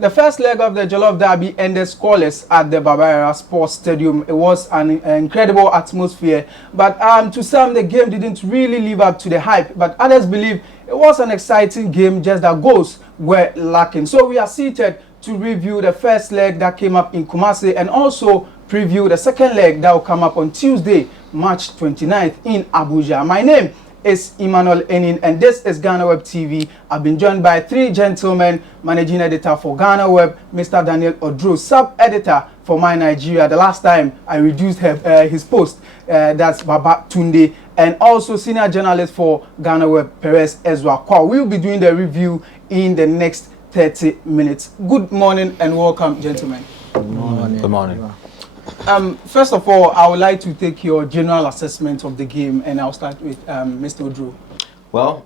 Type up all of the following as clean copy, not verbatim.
The first leg of the Jollof Derby ended scoreless at the Barbara Sports Stadium. It was an incredible atmosphere, but to some the game didn't really live up to the hype, but others believe it was an exciting game, just that goals were lacking. So we are seated to review the first leg that came up in Kumasi and also preview the second leg that will come up on Tuesday, March 29th in Abuja. My name is Emmanuel Enin, and this is Ghana Web TV. I've been joined by three gentlemen: managing editor for Ghana Web, Mr. Daniel Odro, sub-editor for My Nigeria. The last time I reduced his post, that's Baba Tunde, and also senior journalist for Ghana Web, Perez Ezra Kwa. We'll be doing the review in the next 30 minutes. Good morning and welcome, gentlemen. Good morning. Good morning. First of all, I would like to take your general assessment of the game, and I'll start with Mr. Odro. Well,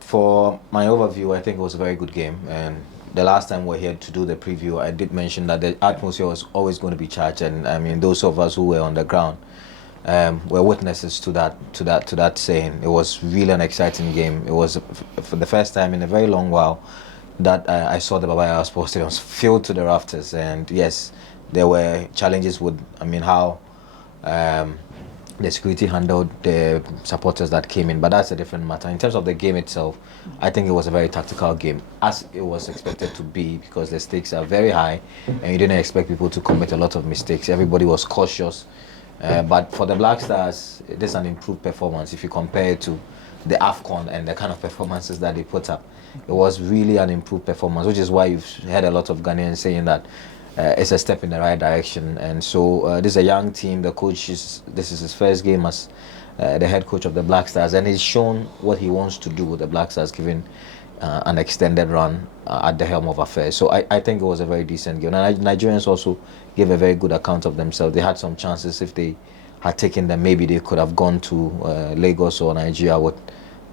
for my overview, I think it was a very good game. And the last time we were here to do the preview, I did mention that the atmosphere was always going to be charged. And I mean, those of us who were on the ground were witnesses to that saying. It was really an exciting game. It was for the first time in a very long while that I saw the Baba Sports Stadium filled to the rafters. And yes, there were challenges with, how the security handled the supporters that came in, but that's a different matter. In terms of the game itself, I think it was a very tactical game, as it was expected to be, because the stakes are very high, and you didn't expect people to commit a lot of mistakes. Everybody was cautious, but for the Black Stars, it is an improved performance if you compare it to the AFCON and the kind of performances that they put up. It was really an improved performance, which is why you've heard a lot of Ghanaians saying that it's a step in the right direction. And so this is a young team. The coach this is his first game as the head coach of the Black Stars, and he's shown what he wants to do with the Black Stars, given an extended run at the helm of affairs. So I think it was a very decent game. And Nigerians also gave a very good account of themselves. They had some chances. If they had taken them, maybe they could have gone to Lagos or Nigeria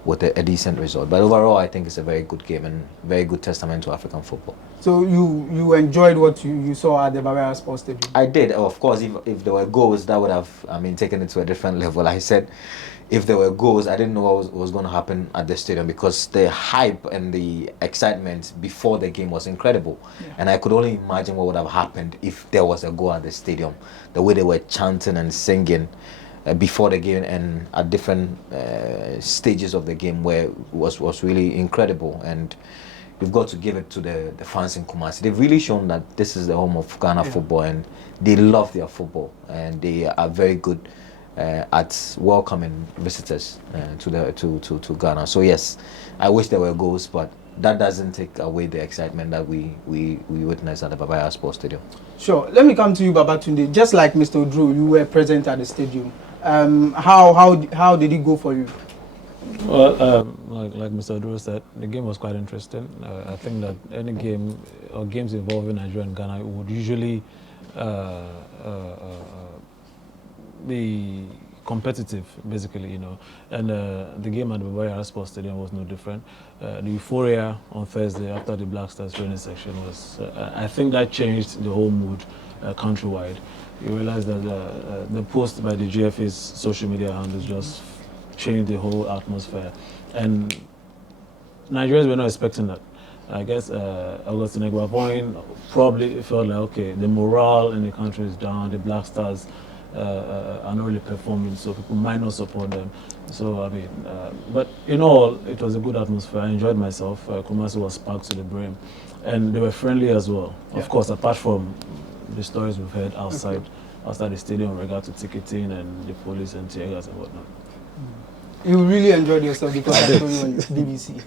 with a decent result. But overall, I think it's a very good game and very good testament to African football. So you enjoyed what you saw at the Barbara Sports Stadium? I did. Of course, if there were goals, that would have, taken it to a different level. I said, if there were goals, I didn't know what was going to happen at the stadium, because the hype and the excitement before the game was incredible. Yeah. And I could only imagine what would have happened if there was a goal at the stadium. The way they were chanting and singing before the game and at different stages of the game was really incredible. And we've got to give it to the fans in Kumasi. They've really shown that this is the home of Ghana football, and they love their football, and they are very good at welcoming visitors to Ghana. So yes, I wish there were goals, but that doesn't take away the excitement that we witnessed at the Baba Sports Stadium. Sure. Let me come to you, Baba Tunde. Just like Mr. Odro, you were present at the stadium. How did it go for you? Well, like Mr. Odro said, the game was quite interesting. I think that any game or games involving Nigeria and Ghana would usually be competitive, basically, and the game at the Barbara Sports Stadium was no different. The euphoria on Thursday after the Black Stars training section was, I think that changed the whole mood countrywide. You realize that the post by the GFA's social media handles just changed the whole atmosphere, and Nigerians were not expecting that. I guess Augustine Egbapoin probably felt like, okay, the morale in the country is down, the Black Stars are not really performing, so people might not support them. So but in all, it was a good atmosphere. I enjoyed myself. Kumasi was packed to the brim, and they were friendly as well. Yeah. Of course, apart from the stories we've heard outside the stadium in regard to ticketing and the police and tear gas and whatnot. You really enjoyed yourself, because I saw you on BBC.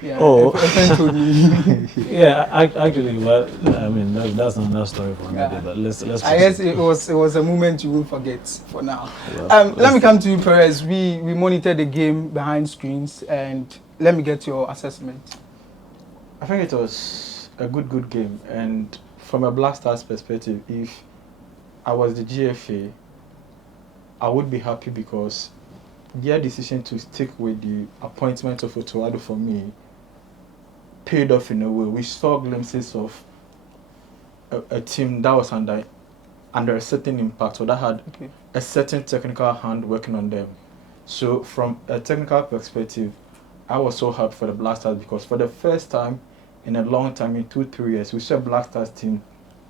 Yeah, oh, a friend told me. Yeah, actually, well, that's another story for another day. But let's. I guess it was a moment you won't forget for now. Well, let me come to you, Perez. We monitored the game behind screens, and let me get your assessment. I think it was a good game, and from a Black Stars perspective, if I was the GFA, I would be happy, because their decision to stick with the appointment of Otuado for me paid off in a way. We saw glimpses of a team that was under a certain impact, or that had a certain technical hand working on them. So from a technical perspective, I was so happy for the Black Stars, because for the first time in a long time, in 2-3 years, we saw a Black Stars team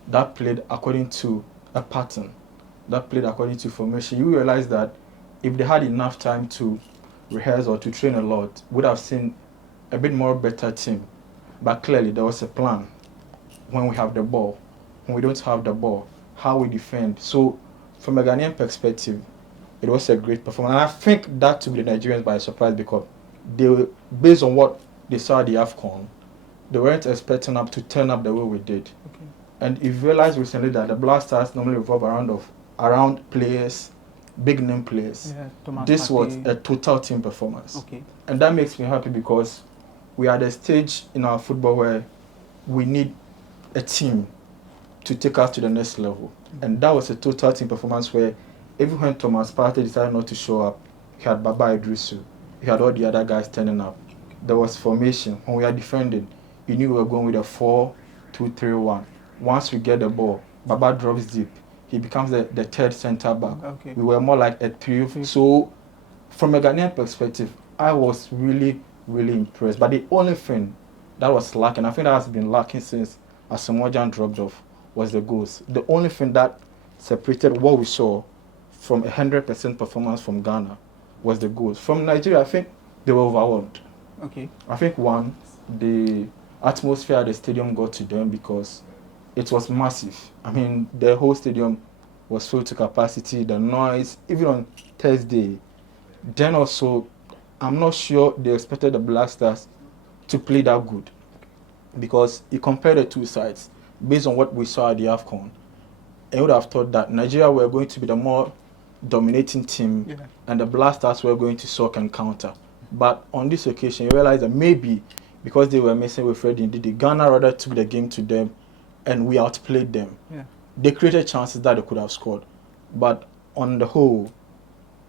that played according to a pattern, that played according to formation. You realize that if they had enough time to rehearse or to train a lot, would have seen a bit more better team. But clearly there was a plan when we have the ball, when we don't have the ball, how we defend. So from a Ghanaian perspective, it was a great performance. And I think that took the Nigerians by surprise because they were, based on what they saw at the AFCON, they weren't expecting up to turn up the way we did. Okay. And if you realize recently that the Black Stars normally revolve around players, big name players. Yeah, Thomas This Partey. was a total team performance. Okay. And that makes me happy because we are at a stage in our football where we need a team to take us to the next level. And that was a total team performance where even when Thomas Partey decided not to show up, he had Baba Idrisu, he had all the other guys turning up. There was formation. When we are defending, you knew we were going with a 4-2-3-1. Once we get the ball, Baba drops deep. He becomes the third centre back. Okay. We were more like a trio. So from a Ghanaian perspective, I was really, really impressed. But the only thing that was lacking, I think that has been lacking since Asamoah Gyan dropped off, was the goals. The only thing that separated what we saw from 100% performance from Ghana was the goals. From Nigeria, I think they were overwhelmed. Okay. I think one, the atmosphere at the stadium got to them because it was massive. I mean, the whole stadium was filled to capacity, the noise, even on Thursday. Then also, I'm not sure they expected the Black Stars to play that good because you compare the two sides based on what we saw at the AFCON. I would have thought that Nigeria were going to be the more dominating team, Yeah. and the Black Stars were going to sock and counter. But on this occasion, you realize that maybe because they were messing with Freddie Ndidi, Ghana rather took the game to them and we outplayed them. Yeah. They created chances that they could have scored. But on the whole,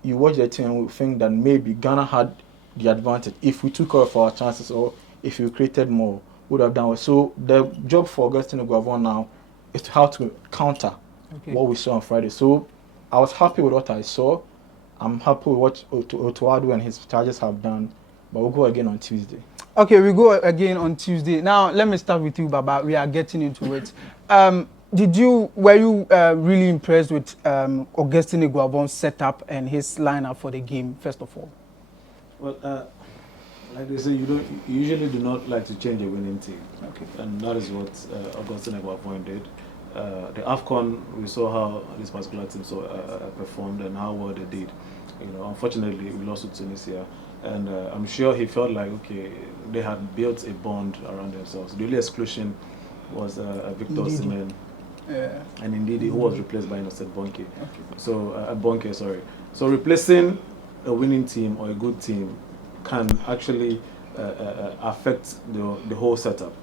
you watch the team and we think that maybe Ghana had the advantage. If we took off our chances or if we created more, would have done well. So the job for Augustine Guavon now is how to counter what we saw on Friday. So I was happy with what I saw. I'm happy with what Otuadu and his charges have done. But we'll go again on Tuesday. Okay, we go again on Tuesday. Now, let me start with you, Baba. We are getting into it. Were you really impressed with Augustine Guavon's setup and his lineup for the game, first of all? Well, like they say, you usually do not like to change a winning team. Okay. And that is what Augustine Guavon did. The AFCON, we saw how this particular team performed and how well they did. You know, unfortunately, we lost to Tunisia. And I'm sure he felt like, okay, they had built a bond around themselves. The only exclusion was Victor Osimhen, and indeed who was replaced by Innocent Bonke. Okay. So Bonke, sorry. So replacing a winning team or a good team can actually affect the whole setup,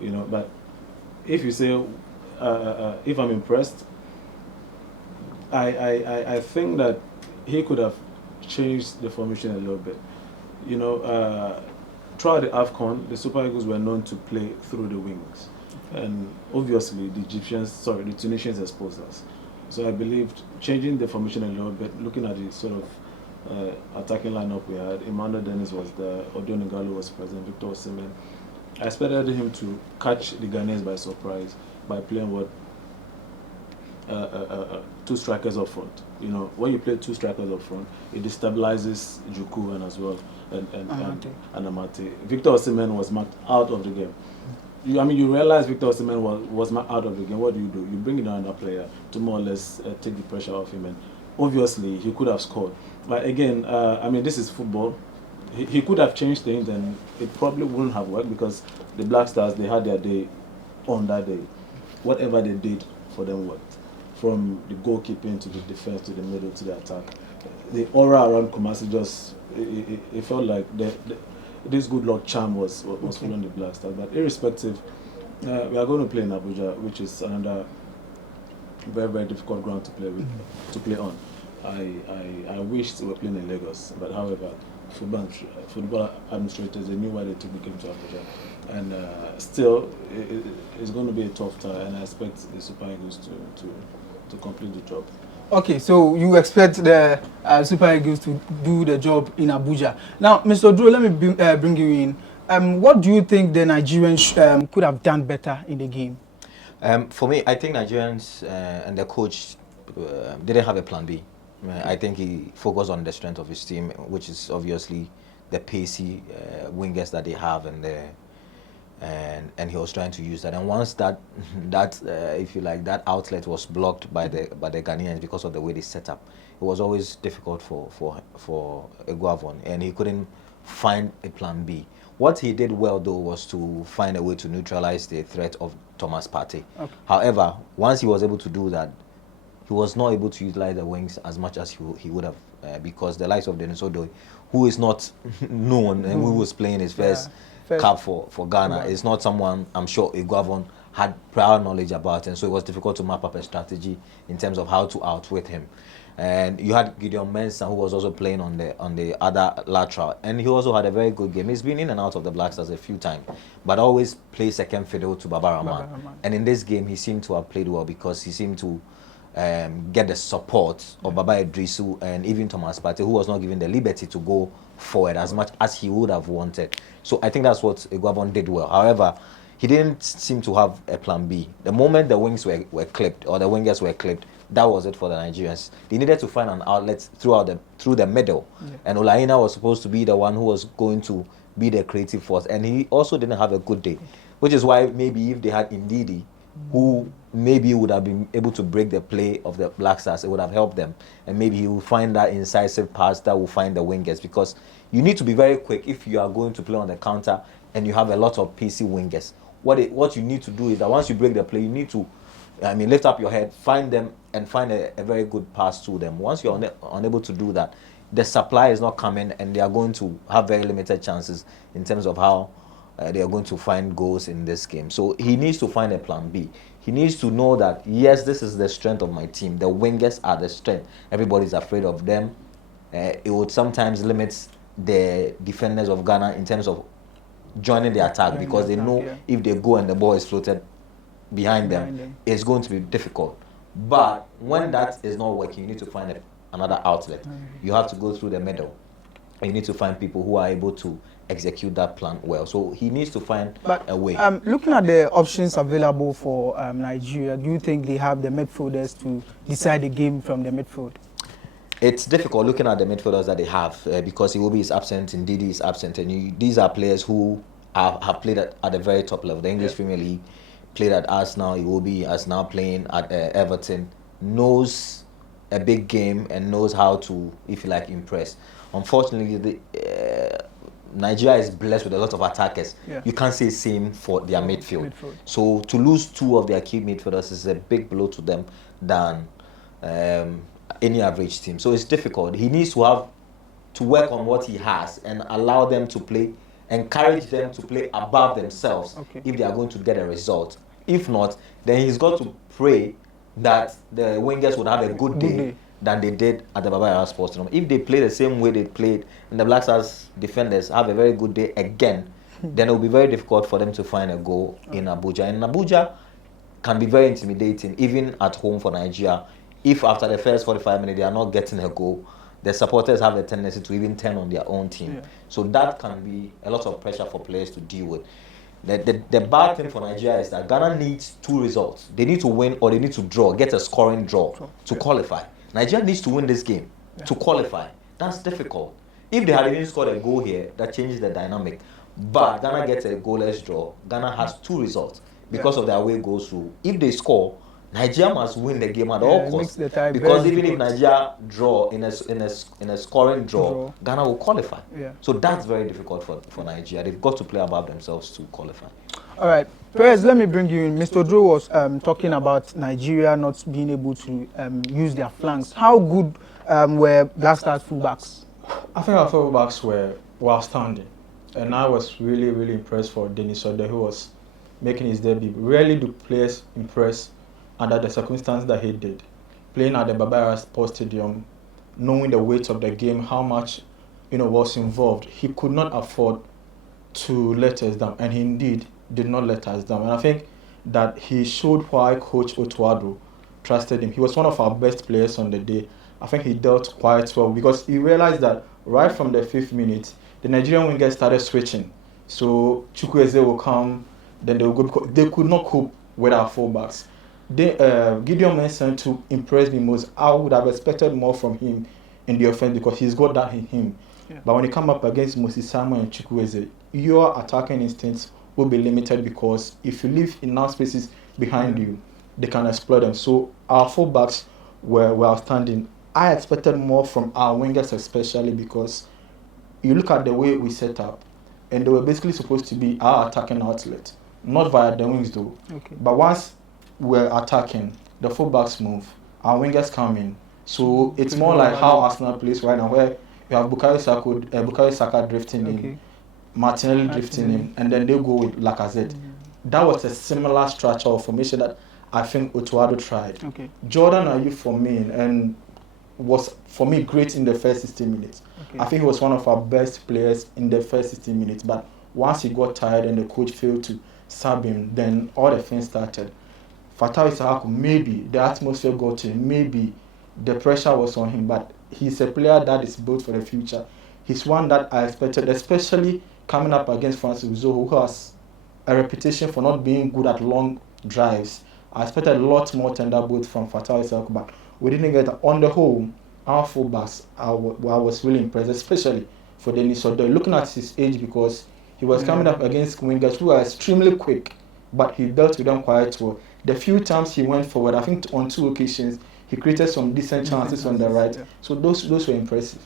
you know. But if you say, if I'm impressed, I think that he could have changed the formation a little bit. You know, throughout the AFCON, the Super Eagles were known to play through the wings. And obviously, the Tunisians exposed us. So I believed changing the formation a little bit, looking at the sort of attacking lineup we had, Emmanuel Dennis was there, Odion Igalo was present, Victor Osimhen. I expected him to catch the Ghanaians by surprise by playing two strikers up front. You know, when you play two strikers up front, it destabilizes Jukuvan as well and Amate. Victor Osimhen was marked out of the game. You realize Victor Osimhen was marked out of the game. What do? You bring in another player to more or less take the pressure off him. And obviously, he could have scored. But again, this is football. He could have changed things and it probably wouldn't have worked because the Black Stars, they had their day on that day. Whatever they did for them worked. From the goalkeeping to the defense to the middle to the attack. The aura around Kumasi just, it felt like this good luck charm was following the Black Stars. But irrespective, we are going to play in Abuja, which is another very, very difficult ground to play with, to play on. I wished we were playing in Lagos, but however, football administrators, they knew why they took the game to Abuja. And still, it's going to be a tough time, and I expect the Super Eagles to complete the job. Okay, so you expect the Super Eagles to do the job in Abuja. Now, Mr. Drew, let me bring you in. What do you think the Nigerians could have done better in the game? For me, I think Nigerians and the coach didn't have a plan B. I think he focused on the strength of his team, which is obviously the pacey wingers that they have, and he was trying to use that. And once that if you like, that outlet was blocked by the Ghanaians because of the way they set up, it was always difficult for Eguavoen, and he couldn't find a plan B. What he did well though was to find a way to neutralize the threat of Thomas Partey. Okay. However, once he was able to do that, he was not able to utilize the wings as much as he would have because the likes of Denis Odoi, who is not known and who was playing his first cap for Ghana, is not someone I'm sure Eguavoen had prior knowledge about, and so it was difficult to map up a strategy in terms of how to outwit him. And you had Gideon Mensah, who was also playing on the other lateral, and he also had a very good game. He's been in and out of the Black Stars a few times, but always plays second fiddle to Baba Rahman. And in this game, he seemed to have played well because he seemed to get the support of Baba Idrisu and even Thomas Partey, who was not given the liberty to go forward as much as he would have wanted. So I think that's what Eguavoen did well. However, he didn't seem to have a plan B. The moment the wings were clipped, or the wingers were clipped, that was it for the Nigerians. They needed to find an outlet through the middle. Yeah. And Olaina was supposed to be the one who was going to be the creative force. And he also didn't have a good day, which is why maybe if they had Ndidi, who maybe would have been able to break the play of the Black Stars, it would have helped them. And maybe he will find that incisive pass that will find the wingers, because you need to be very quick if you are going to play on the counter and you have a lot of PC wingers. What you need to do is that once you break the play, you need to lift up your head, find them, and find a very good pass to them. Once you're unable to do that, the supply is not coming, and they are going to have very limited chances in terms of how they are going to find goals in this game. So he needs to find a plan B. He needs to know that, yes, this is the strength of my team. The wingers are the strength. Everybody's afraid of them. It would sometimes limit the defenders of Ghana in terms of joining the attack, because they know if they go and the ball is floated behind them, it's going to be difficult. But when that is not working, you need to find another outlet. You have to go through the middle. You need to find people who are able to execute that plan well. So he needs to find a way. Looking at the options available for Nigeria, do you think they have the midfielders to decide the game from the midfield? It's difficult looking at the midfielders that they have because Iwobi is absent, Ndidi is absent, and these are players who have played at the very top level. The English Premier League, played at Arsenal. Iwobi is now playing at Everton, knows a big game and knows how to, if you like, impress. Unfortunately, Nigeria is blessed with a lot of attackers. Yeah. You can't say the same for their midfield. So to lose two of their key midfielders is a big blow to them than any average team. So it's difficult. He needs to have to work on what he has and allow them to play, encourage them to play above themselves if they are going to get a result. If not, then he's got to pray that the wingers would have a good day than they did at the Baba Yara Sports Stadium. If they play the same way they played and the Black Stars defenders have a very good day again, then it will be very difficult for them to find a goal in Abuja. And Abuja can be very intimidating, even at home for Nigeria. If after the first 45 minutes they are not getting a goal, the supporters have a tendency to even turn on their own team. Yeah. So that can be a lot of pressure for players to deal with. The bad thing for Nigeria is that Ghana needs two results. They need to win or they need to draw, get a scoring draw to qualify. Nigeria needs to win this game to qualify. That's difficult. If they had even scored a goal here, that changes the dynamic. But Ghana gets a goalless draw. Ghana has two results because of their away goals through. If they score, Nigeria must win the game at all costs. Because even if Nigeria draw in a scoring draw, Ghana will qualify. Yeah. So that's very difficult for Nigeria. They've got to play above themselves to qualify. All right. Perez, let me bring you in. Mr. Drew was talking about Nigeria not being able to use their flanks. How good were Black Stars fullbacks? I think our fullbacks were outstanding. And I was really, really impressed for Denis Odoi, who was making his debut. Rarely do players impress under the circumstances that he did. Playing at the Baba Yara Sports Stadium, knowing the weight of the game, how much was involved, he could not afford to let us down, and he indeed did not let us down. And I think that he showed why Coach Otuado trusted him. He was one of our best players on the day. I think he dealt quite well because he realized that right from the 5th minute, the Nigerian wingers started switching So Chukwueze will come, then they will go because they could not cope with our fullbacks. Gideon Mensah to impress me most. I would have expected more from him in the offense because he's got that in him. Yeah. But when you come up against Moses Simon and Chukwueze, your attacking instincts will be limited because if you leave enough spaces behind you, they can exploit them. So our fullbacks were outstanding. I expected more from our wingers, especially because you look at the way we set up, and they were basically supposed to be our attacking outlet, not via the wings though. Okay. But once we're attacking, the fullbacks move, our wingers come in. So it's more like how Arsenal plays right now, where you have Bukayo Saka drifting in, Martinelli drifting in, and then they go with Lacazette. That was a similar structure of formation that I think Otuado tried. Okay. Jordan Ayew for me and was for me great in the first 16 minutes. Okay. I think he was one of our best players in the first 16 minutes. But once he got tired and the coach failed to sub him, then all the things started. Fatawu Issahaku, maybe the atmosphere got to him, maybe the pressure was on him, but he's a player that is built for the future. He's one that I expected, especially coming up against Francis Uzoho, who has a reputation for not being good at long drives. I expected a lot more tender both from Fatawu Issahaku, but we didn't get that. On the whole, our fullbacks, I was really impressed, especially for Denis Odoi. Looking at his age, because he was coming up against wingers who are extremely quick, but he dealt with them quite well. The few times he went forward, I think on 2 occasions, he created some decent chances on the right. So those were impressive.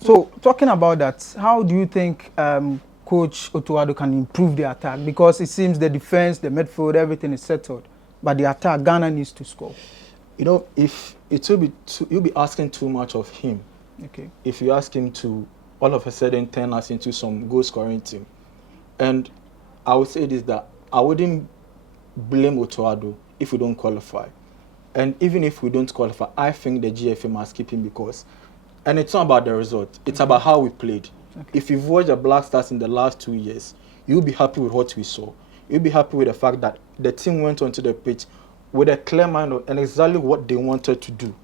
So talking about that, how do you think Coach Otuado can improve the attack? Because it seems the defense, the midfield, everything is settled, but the attack, Ghana needs to score. You know, if it will be you'll be asking too much of him. Okay. If you ask him to all of a sudden turn us into some goal scoring team, and I would say this, that I wouldn't blame Otuado if we don't qualify, and even if we don't qualify, I think the GFA must keep him because, and it's not about the result, it's about how we played. Okay. If you've watched the Black Stars in the last 2 years, you'll be happy with what we saw. You'll be happy with the fact that the team went onto the pitch with a clear mind and exactly what they wanted to do.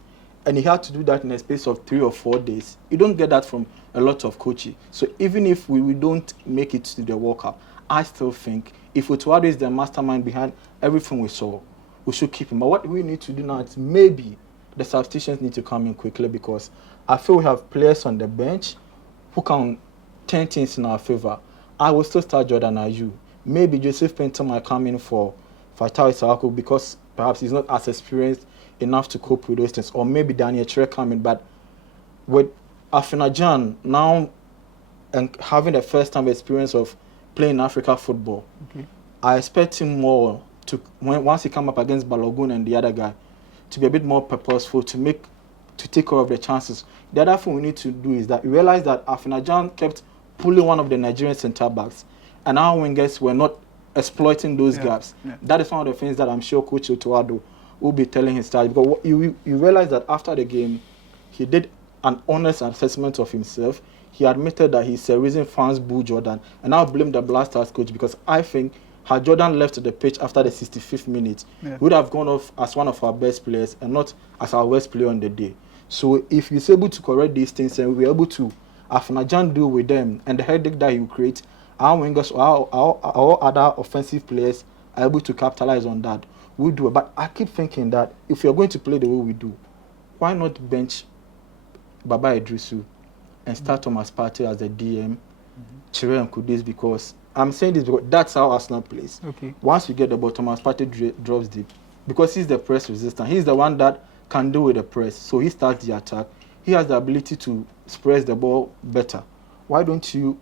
And he had to do that in a space of 3 or 4 days. You don't get that from a lot of coaches. So even if we don't make it to the World Cup, I still think if Otuado is the mastermind behind everything we saw, we should keep him. But what we need to do now is maybe the substitutions need to come in quickly because I feel we have players on the bench who can turn things in our favor. I will still start Jordan Ayew. Maybe Joseph Painter might come in for Fatawu Issahaku because perhaps he's not as experienced enough to cope with those things. Or maybe Daniel Chere coming. But with Afena-Gyan now and having the first time experience of playing Africa football, I expect him more to, once he come up against Balogun and the other guy, to be a bit more purposeful, to take care of the chances. The other thing we need to do is that we realize that Afena-Gyan kept pulling one of the Nigerian centre backs, and our wingers were not exploiting those gaps. That is one of the things that I'm sure Coach Otuado will be telling his staff, because you realize that after the game, he did an honest assessment of himself. He admitted that he's the reason fans boo Jordan, and I'll blame the Black Stars coach because I think had Jordan left the pitch after the 65th minute, he would have gone off as one of our best players and not as our worst player on the day. So if he's able to correct these things and we're able to Afena-Gyan deal with them and the headache that he will create, our wingers or our other offensive players are able to capitalize on that, we'll do it. But I keep thinking that if you're going to play the way we do, why not bench Baba Idrisu and start Thomas Partey as the DM, Chere and Kudus, because I'm saying this because that's how Arsenal plays. Once you get the ball, Thomas Partey drops deep because he's the press resistant. He's the one that can do with the press. So he starts the attack. He has the ability to press the ball better. Why don't you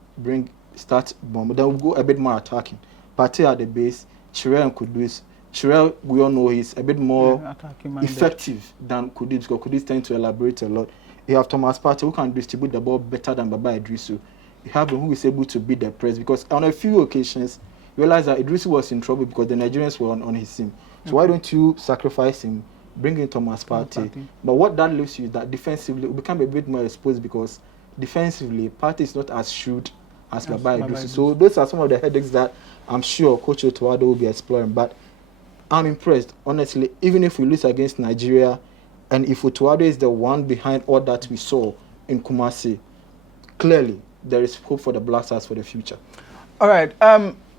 start bomb? Then we'll go a bit more attacking. Partey at the base, Chere and Kudus. Chere, we all know he's a bit more effective than Kudus because Kudus tends to elaborate a lot. You have Thomas Partey who can distribute the ball better than Baba Idrisu. You have him who is able to beat the press because on a few occasions, you realize that Idrisu was in trouble because the Nigerians were on his team. So why don't you sacrifice him, bring in Thomas Partey? But what that leaves you is that defensively, we become a bit more exposed because defensively, Partey is not as shrewd as Baba Idrisu. So those are some of the headaches that I'm sure Coach Otuado will be exploring. But I'm impressed, honestly, even if we lose against Nigeria, and if Otuado is the one behind all that we saw in Kumasi, clearly there is hope for the Black Stars for the future. All right.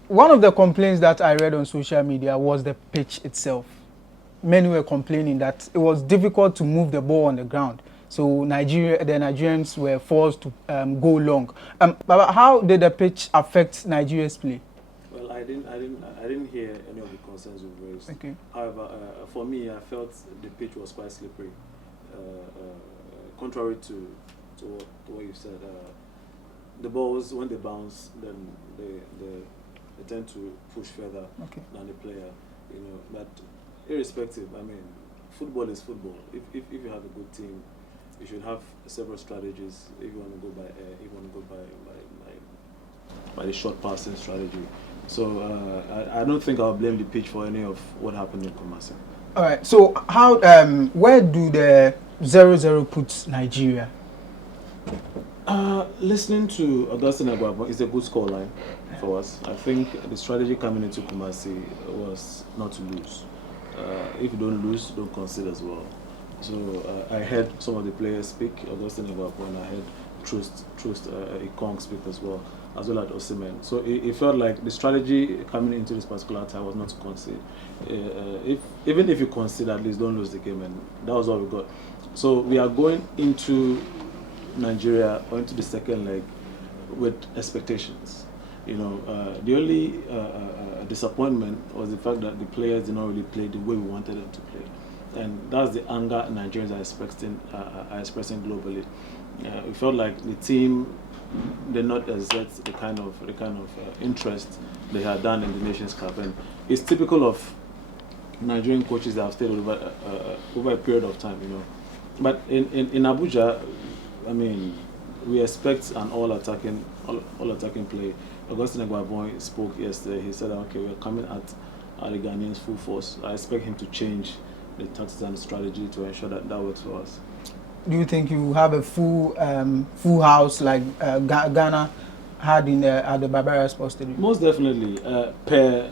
One of the complaints that I read on social media was the pitch itself. Many were complaining that it was difficult to move the ball on the ground. So the Nigerians were forced to go long. But how did the pitch affect Nigeria's play? Well, I didn't hear any of the concerns you raised. Okay. However, for me, I felt the pitch was quite slippery. Contrary to what you said, the balls when they bounce, then they tend to push further than the player. You know, but irrespective, I mean, football is football. If you have a good team, you should have several strategies. If you want to go by air, if you want to go by the short passing strategy. So I don't think I'll blame the pitch for any of what happened in Kumasi. All right. So how where do the 0-0 put Nigeria? Listening to Augustine Agwabo is a good scoreline for us. I think the strategy coming into Kumasi was not to lose. If you don't lose, don't concede as well. So I heard some of the players speak, Augustine Agwabo, and I heard Trust Ikong speak as well as Osimhen. So it felt like the strategy coming into this particular time was not to concede. Even if you concede, at least don't lose the game, and that was what we got. So we are going into Nigeria or into the second leg with expectations. You know, the only disappointment was the fact that the players did not really play the way we wanted them to play, and that's the anger Nigerians are expressing globally. We felt like the team did not exert the kind of interest they had done in the Nations Cup, and it's typical of Nigerian coaches that have stayed over a period of time. You know, but in Abuja, I mean, we expect an all attacking play. Augustine Agwabo spoke yesterday. He said, "Okay, we are coming at the Ghanaians full force." I expect him to change the tactics and the strategy to ensure that works for us. Do you think you have a full house like Ghana had at the Barbara Sports Stadium? Most definitely. Per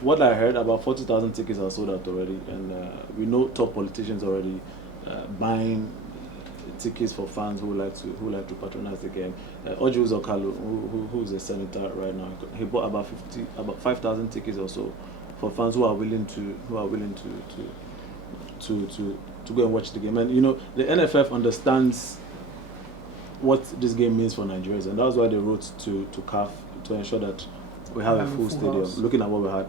what I heard, about 40,000 tickets are sold out already, and we know top politicians already buying tickets for fans who like to patronize the game. Oji Uzor-Kalu, who is a senator right now, he bought about 5,000 tickets or so for fans who are willing to go and watch the game. And you know, the NFF understands what this game means for Nigerians, and that's why they wrote to CAF to ensure that we have a full stadium, house. Looking at what we had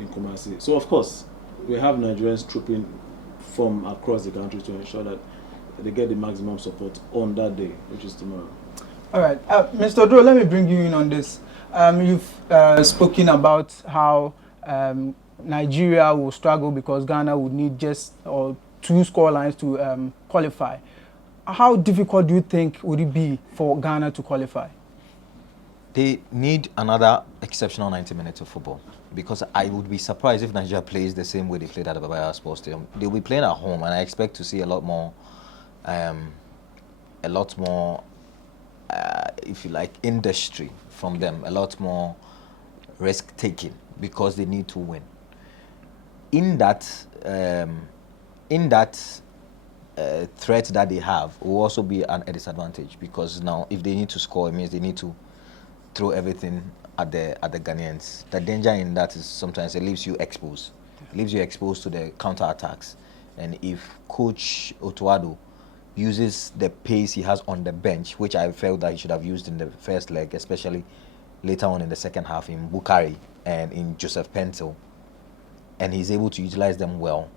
in Kumasi. So of course, we have Nigerians trooping from across the country to ensure that they get the maximum support on that day, which is tomorrow. All right, Mr. Oduro, let me bring you in on this. You've spoken about how Nigeria will struggle because Ghana would need just two scorelines to qualify. How difficult do you think would it be for Ghana to qualify? They need another exceptional 90 minutes of football, because I would be surprised if Nigeria plays the same way they played at the Barbara Sports Stadium. They'll be playing at home, and I expect to see a lot more, if you like, industry from them, a lot more risk taking, because they need to win. In that threat that they have will also be a disadvantage, because now if they need to score, it means they need to throw everything at the Ghanaians. The danger in that is sometimes it leaves you exposed. It leaves you exposed to the counter-attacks. And if Coach Otuado uses the pace he has on the bench, which I felt that he should have used in the first leg, especially later on in the second half in Bukari and in Joseph Pentel, and he's able to utilize them well.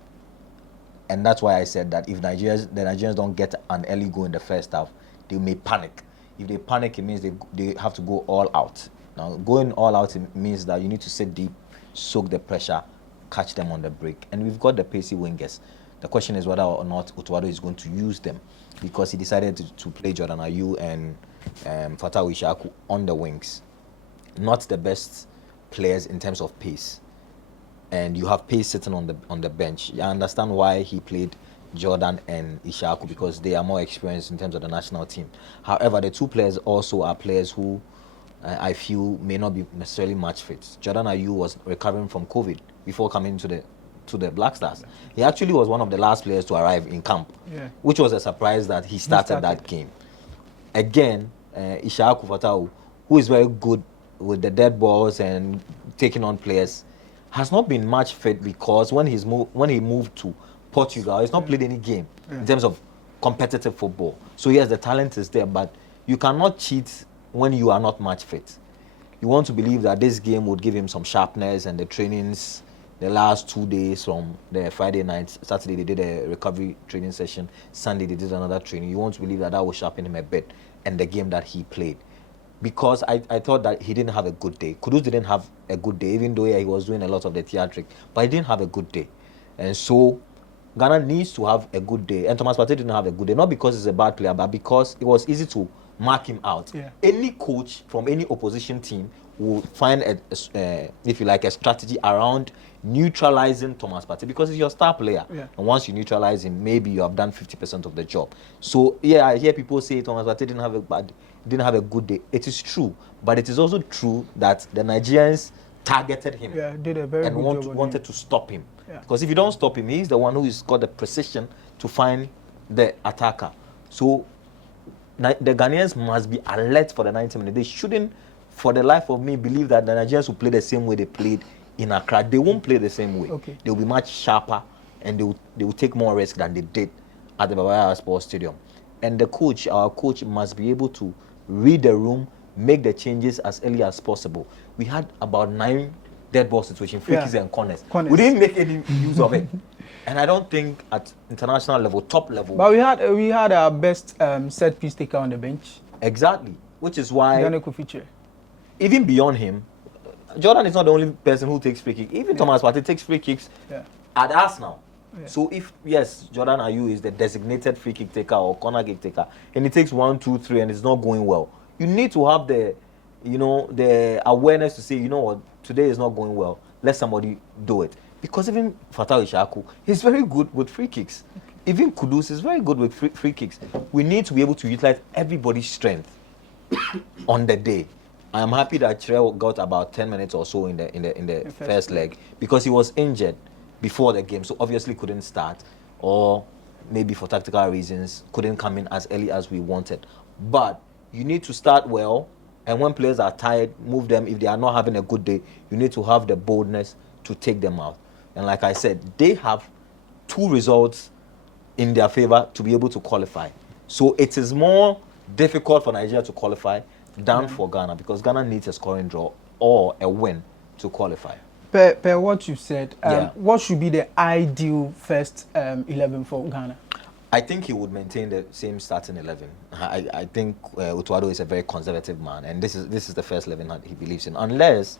And that's why I said that if the Nigerians don't get an early goal in the first half, they may panic. If they panic, it means they have to go all out. Now, going all out means that you need to sit deep, soak the pressure, catch them on the break. And we've got the pacey wingers. The question is whether or not Otuado is going to use them, because he decided to play Jordan Ayew and Fatawu Ishaku on the wings. Not the best players in terms of pace. And you have pace sitting on the bench. I understand why he played Jordan and Ishaku, because they are more experienced in terms of the national team. However, the two players also are players who I feel may not be necessarily match fit. Jordan Ayew was recovering from COVID before coming to the Black Stars. He actually was one of the last players to arrive in camp, which was a surprise that he started that game. Again, Ishaku Fatawu, who is very good with the dead balls and taking on players, has not been much fit because when he moved to Portugal, he's not played any game in terms of competitive football. So yes, the talent is there, but you cannot cheat when you are not much fit. You want to believe that this game would give him some sharpness, and the trainings, the last 2 days from the Friday night, Saturday they did a recovery training session, Sunday they did another training. You want to believe that will sharpen him a bit, and the game that he played. Because I thought that he didn't have a good day. Kudus didn't have a good day, even though he was doing a lot of the theatric, but he didn't have a good day. And so Ghana needs to have a good day. And Thomas Partey didn't have a good day, not because he's a bad player, but because it was easy to mark him out. Yeah. Any coach from any opposition team will find if you like, a strategy around neutralizing Thomas Partey because he's your star player. Yeah. And once you neutralize him, maybe you have done 50% of the job. So yeah, I hear people say Thomas Partey didn't have a good day. It is true, but it is also true that the Nigerians targeted him. Yeah, did a very and good job wanted to stop him. Yeah. Because if you don't stop him, he's the one who has got the precision to find the attacker. So the Ghanaians must be alert for the 90 minutes. They shouldn't, for the life of me, believe that the Nigerians will play the same way they played in Accra. They won't play the same way. Okay. They will be much sharper, and they will take more risk than they did at the Baba Yara Sports Stadium. And our coach must be able to read the room, make the changes as early as possible. We had about 9 dead ball situations, free kicks and corners. We didn't make any use of it. And I don't think at international level, top level. But we had our best set piece taker on the bench. Exactly. Which is why feature. Even beyond him, Jordan is not the only person who takes free kicks. Even Thomas Partey takes free kicks at Arsenal. Yeah. So if Jordan Ayew is the designated free kick taker or corner kick taker, and he takes 1, 2, 3 and it's not going well, you need to have the awareness to say, you know what, today is not going well. Let somebody do it. Because even Fatai Ishaku, he's very good with free kicks. Even Kudus is very good with free kicks. We need to be able to utilize everybody's strength on the day. I am happy that Chirel got about 10 minutes or so in the first leg because he was injured before the game, so obviously couldn't start, or maybe for tactical reasons couldn't come in as early as we wanted. But you need to start well, and when players are tired, move them. If they are not having a good day, you need to have the boldness to take them out. And like I said, they have 2 results in their favor to be able to qualify. So it is more difficult for Nigeria to qualify than for Ghana, because Ghana needs a scoring draw or a win to qualify. Per what you said, what should be the ideal first 11 for Ghana? I think he would maintain the same starting 11. I think Utuado is a very conservative man, and this is the first 11 that he believes in. Unless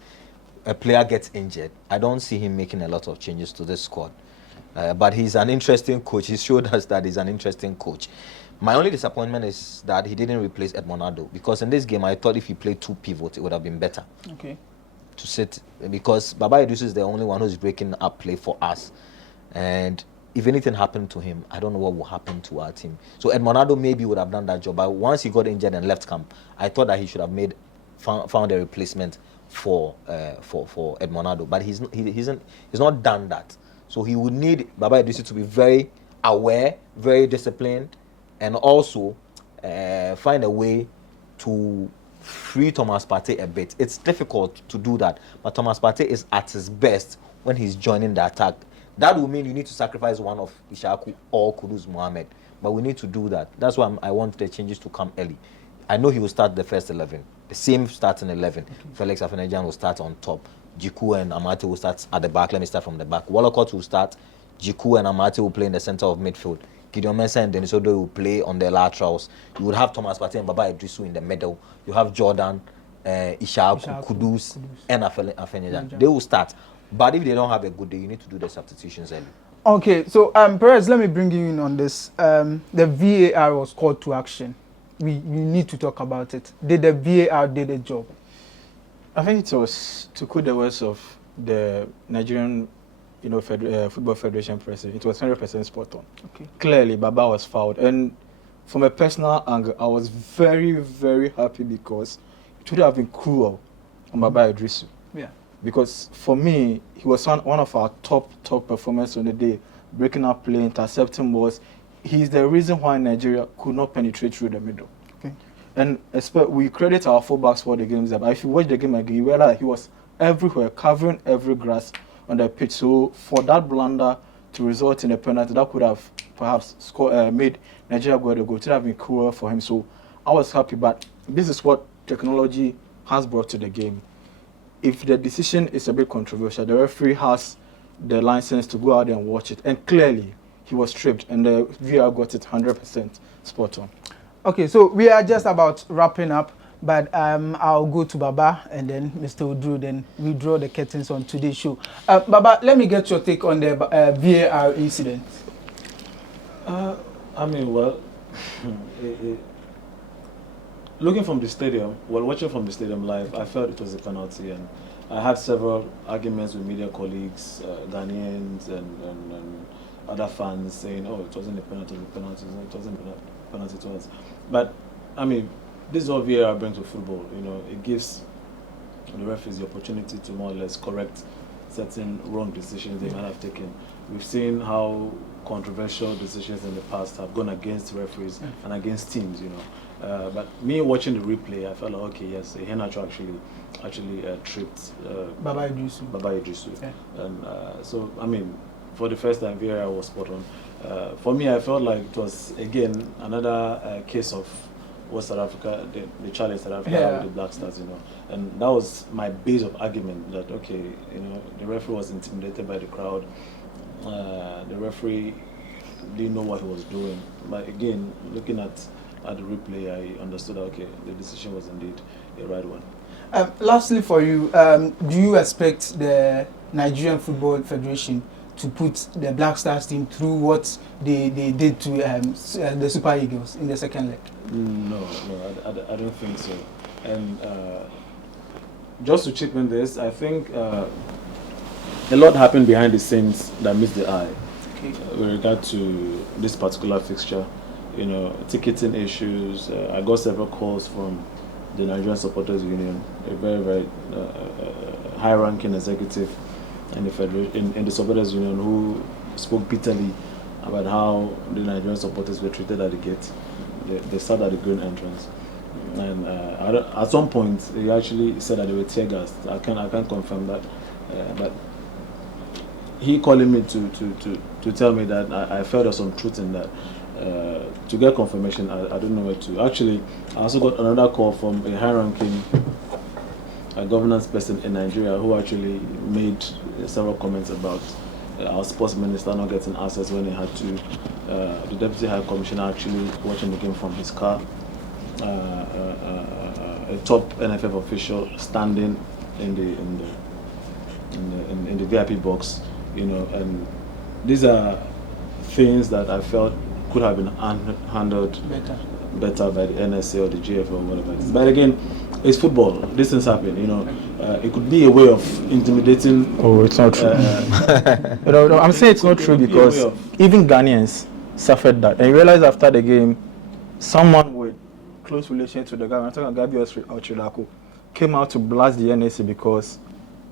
a player gets injured, I don't see him making a lot of changes to this squad. But he's an interesting coach. He showed us that he's an interesting coach. My only disappointment is that he didn't replace Edmonado, because in this game I thought if he played 2 pivots, it would have been better. Okay. To sit, because Baba Idris is the only one who's breaking up play for us, and if anything happened to him, I don't know what will happen to our team. So Edmonado maybe would have done that job, but once he got injured and left camp, I thought that he should have found a replacement for Edmonado, but he's not done that. So he would need Baba Idris to be very aware, very disciplined, and also find a way to free Thomas Partey a bit. It's difficult to do that, but Thomas Partey is at his best when he's joining the attack. That will mean you need to sacrifice one of Ishaku or Kudus Mohammed, but we need to do that. That's why I want the changes to come early. I know he will start the first 11, the same starting 11. Okay. Felix Afenajan will start on top. Jiku and Amate will start at the back. Let me start from the back. Wallacott will start. Jiku and Amate will play in the center of midfield. Gideon Mensah and Denis Odo will play on the laterals. You would have Thomas Partey and Baba Idrisu in the middle. You have Jordan, Ishaku, Kudus, and Afenajan. They will start. But if they don't have a good day, you need to do the substitutions early. Okay, so Perez, let me bring you in on this. The VAR was called to action. We need to talk about it. Did the VAR do the job? I think it was, to quote the words of the Nigerian Football Federation president, it was 100% spot on. Okay. Clearly, Baba was fouled. And from a personal angle, I was very, very happy because it would have been cruel on Baba Idrisu. Yeah. Because for me, he was one of our top performers on the day, breaking up play, intercepting balls. He's the reason why Nigeria could not penetrate through the middle. Okay. And we credit our fullbacks for the games. But if you watch the game again, you realize that he was everywhere, covering every grass on the pitch. So for that blunder to result in a penalty, that could have perhaps made Nigeria go to goal. It would have been cruel for him. So I was happy. But this is what technology has brought to the game. If the decision is a bit controversial, the referee has the license to go out and watch it. And clearly, he was tripped, and the VR got it 100% spot on. Okay, so we are just about wrapping up, but I'll go to Baba and then Mr. Udru, then we draw the curtains on today's show. Baba, let me get your take on the VAR incident. I mean, well, looking from the stadium, watching from the stadium live, I felt it was a penalty, and I had several arguments with media colleagues, Ghanaians and other fans saying, oh, it wasn't a penalty, it wasn't a penalty to us. But, I mean, this is what VAR brings to football. You know, it gives the referees the opportunity to more or less correct certain wrong decisions they might have taken. We've seen how controversial decisions in the past have gone against referees and against teams, you know. But me watching the replay, I felt like, okay, yes, Iheanacho actually tripped Baba Idrisu. Yeah. And so, I mean, for the first time, VAR was spot on. For me, I felt like it was, again, another case of what South Africa, the challenge South Africa had with the Black Stars, you know. And that was my base of argument that, okay, you know, the referee was intimidated by the crowd. The referee didn't know what he was doing. But again, looking at the replay, I understood that, okay, the decision was indeed the right one. Lastly for you, do you expect the Nigerian Football Federation to put the Black Stars team through what they did to the Super Eagles in the second leg? No, I don't think so. And just to chip in this, I think a lot happened behind the scenes that missed the eye. Okay. With regard to this particular fixture, you know, ticketing issues. I got several calls from the Nigerian Supporters Union, a very, very high-ranking executive in the Federation, in the Supporters Union, who spoke bitterly about how the Nigerian supporters were treated at the gate. They sat at the green entrance, and at some point he actually said that they were tear gassed. I can't confirm that, but he calling me to tell me that I felt there's some truth in that. To get confirmation, I don't know where to. Actually, I also got another call from a high-ranking governance person in Nigeria who actually made several comments about our sports minister not getting access when he had to. The deputy high commissioner actually watching the game from his car. A top NFF official standing in the VIP box, you know, and these are things that I felt could have been handled better by the NSA or the GF or whatever it is. But again, it's football. These things happen, you know. It could be a way of intimidating. Oh, it's not true. No, I'm saying it's not true because even Ghanaians suffered that. And you realize after the game, someone with close relation to the guy, I'm talking about Gabi Ochilako, came out to blast the NSA because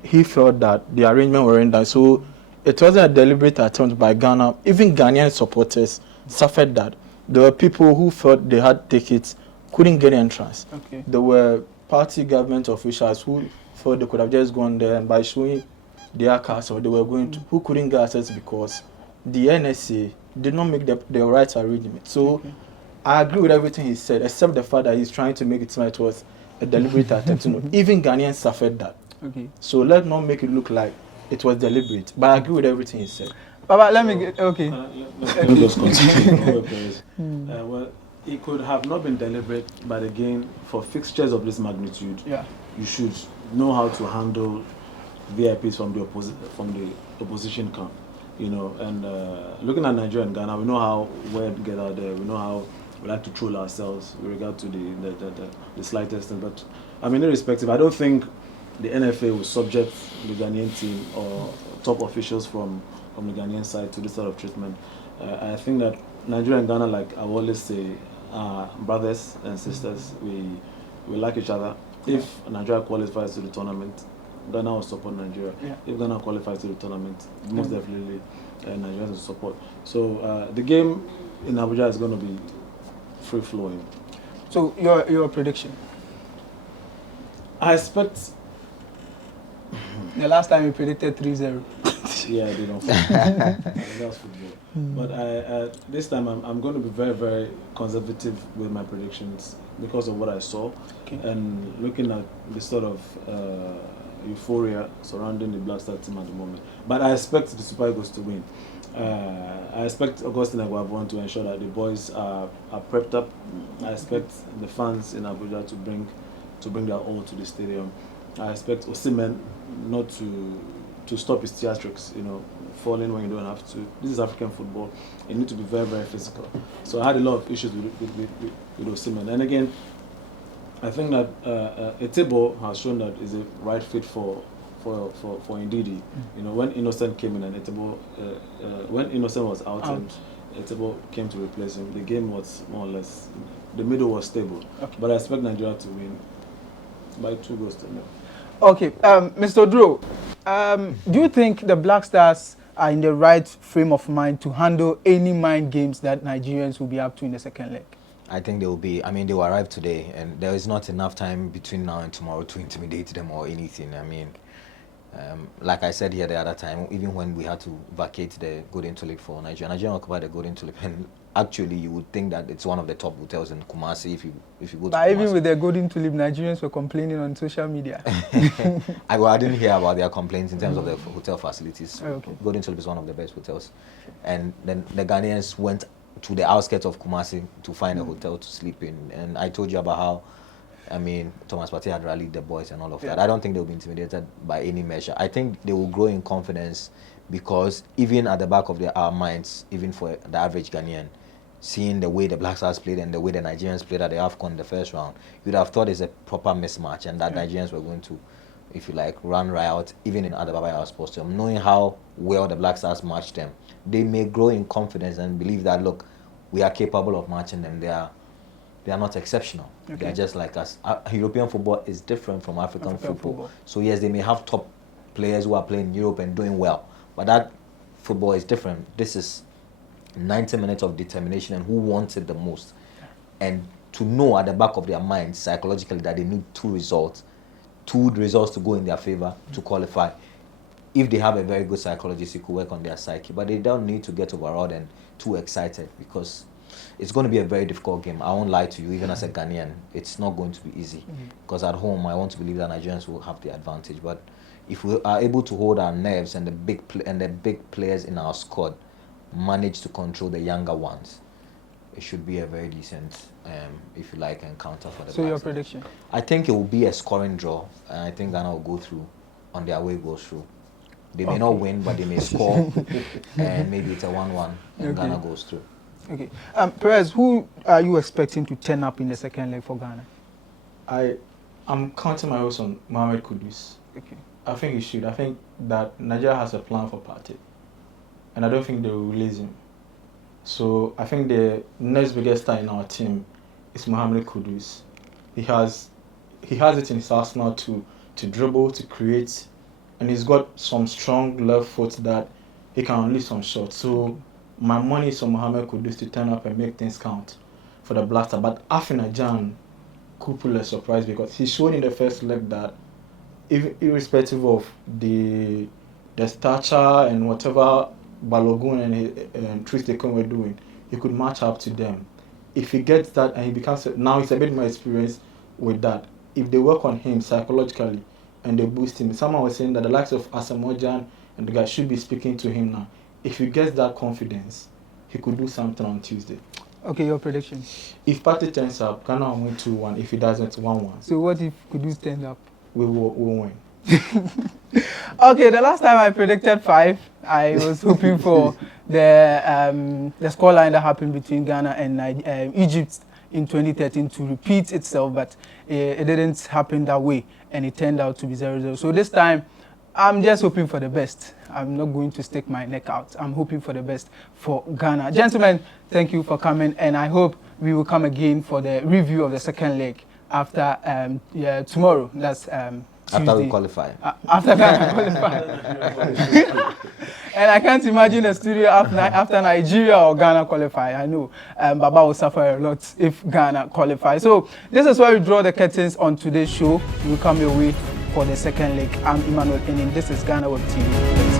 he felt that the arrangement weren't done. So it wasn't a deliberate attempt by Ghana. Even Ghanaian supporters suffered that. There were people who felt they had tickets, couldn't get entrance. Okay. There were party government officials who thought they could have just gone there and by showing their cards or they were going to, who couldn't get access because the NSA did not make the right arrangement. So I agree with everything he said, except the fact that he's trying to make it seem it was a deliberate attempt. You know, even Ghanaians suffered that. Okay. So let's not make it look like it was deliberate. But I agree with everything he said. Baba, let me get okay. Let me just continue. Well, it could have not been deliberate, but again, for fixtures of this magnitude, you should know how to handle VIPs from the opposition camp, you know. And looking at Nigeria and Ghana, we know how we get out there. We know how we like to troll ourselves with regard to the slightest thing. But I mean, irrespective, I don't think the NFA will subject the Ghanaian team or top officials from the Ghanaian side to this sort of treatment. I think that Nigeria and Ghana, like I always say, are brothers and sisters. We like each other. If Nigeria qualifies to the tournament, Ghana will support Nigeria. If Ghana qualifies to the tournament, most definitely Nigeria will support. So the game in Abuja is going to be free-flowing. So your prediction? I expect. The last time you predicted 3-0. Yeah, I did on football. That's football. But this time I'm going to be very, very conservative with my predictions because of what I saw and looking at the sort of euphoria surrounding the Black Star team at the moment. But I expect the Super Eagles to win. I expect Augustine Aguavon to ensure that the boys are prepped up. I expect the fans in Abuja to bring their all to the stadium. I expect Osimhen not to stop his theatrics, falling when you don't have to. This is African football. You need to be very, very physical. So I had a lot of issues with Osimhen. And again, I think that Etebo has shown that is a right fit for Ndidi. When Innocent came in and Etebo, when Innocent was out and Etebo came to replace him, the game was more or less, the middle was stable. Okay. But I expect Nigeria to win by 2-0. Okay, Mr. Drew, do you think the Black Stars are in the right frame of mind to handle any mind games that Nigerians will be up to in the second leg? I think they will be. I mean, they will arrive today, and there is not enough time between now and tomorrow to intimidate them or anything. I mean, like I said here the other time, even when we had to vacate the Golden Tulip for Nigeria occupied the Golden Tulip, and actually you would think that it's one of the top hotels in Kumasi if you go to But Kumasi. even with the Golden Tulip, Nigerians were complaining on social media. I didn't hear about their complaints in terms of the hotel facilities. Okay. Golden Tulip is one of the best hotels. And then the Ghanaians went to the outskirts of Kumasi to find a hotel to sleep in. And I told you about how, I mean, Thomas Partey had rallied the boys and all of that. I don't think they'll be intimidated by any measure. I think they will grow in confidence because even at the back of our minds, even for the average Ghanaian, seeing the way the Black Stars played and the way the Nigerians played at the AFCON in the first round, you'd have thought it's a proper mismatch and that Nigerians were going to, if you like, run riot even in Adababa Sports Stadium. Knowing how well the Black Stars matched them, they may grow in confidence and believe that, look, we are capable of matching them. They are not exceptional. Okay. They are just like us. European football is different from African football. So yes, they may have top players who are playing in Europe and doing well, but that football is different. This is 90 minutes of determination and who wants it the most. And to know at the back of their minds psychologically that they need two results to go in their favor to qualify. If they have a very good psychologist, it could work on their psyche. But they don't need to get overawed and too excited because it's going to be a very difficult game. I won't lie to you, even as a Ghanaian, it's not going to be easy. Because at home, I want to believe that Nigerians will have the advantage. But if we are able to hold our nerves and the big players in our squad manage to control the younger ones, it should be a very decent, if you like, encounter for the So your prediction? I think it will be a scoring draw, and I think Ghana will go through on their way goes through. They may not win, but they may score, and maybe it's a 1-1, and Ghana goes through. Okay. Perez, who are you expecting to turn up in the second leg for Ghana? I'm counting my hopes on Mohamed Kudus. Okay. I think he should. I think that Nigeria has a plan for Partey, and I don't think they will release him. So I think the next biggest star in our team is Mohamed Kudus. He has it in his arsenal to dribble, to create, and he's got some strong left foot that he can unleash some shots. So my money is on Mohamed Kudus to turn up and make things count for the Black Star. But Afina Jan could pull a surprise because he showed in the first leg that irrespective of the stature and whatever Balogun and Tris Ekong were doing, he could match up to them. If he gets that and he becomes, now he's a bit more experienced with that. If they work on him psychologically and they boost him, someone was saying that the likes of Asamoah and the guy should be speaking to him now. If he gets that confidence, he could do something on Tuesday. Okay, your prediction? If Partey turns up, Ghana will win 2-1. If he doesn't, 1-1. So what if Kudus turns up? We will win. Okay, the last time I predicted 5, I was hoping for the scoreline that happened between Ghana and Egypt in 2013 to repeat itself, but it didn't happen that way, and it turned out to be 0-0. So this time, I'm just hoping for the best. I'm not going to stick my neck out. I'm hoping for the best for Ghana. Gentlemen, thank you for coming, and I hope we will come again for the review of the second leg after tomorrow. That's After we qualify. After Ghana qualify. And I can't imagine a studio after Nigeria or Ghana qualify. I know Baba will suffer a lot if Ghana qualify. So this is where we draw the curtains on today's show. We will come your way for the second leg. I'm Emmanuel Enin. This is Ghana Web TV.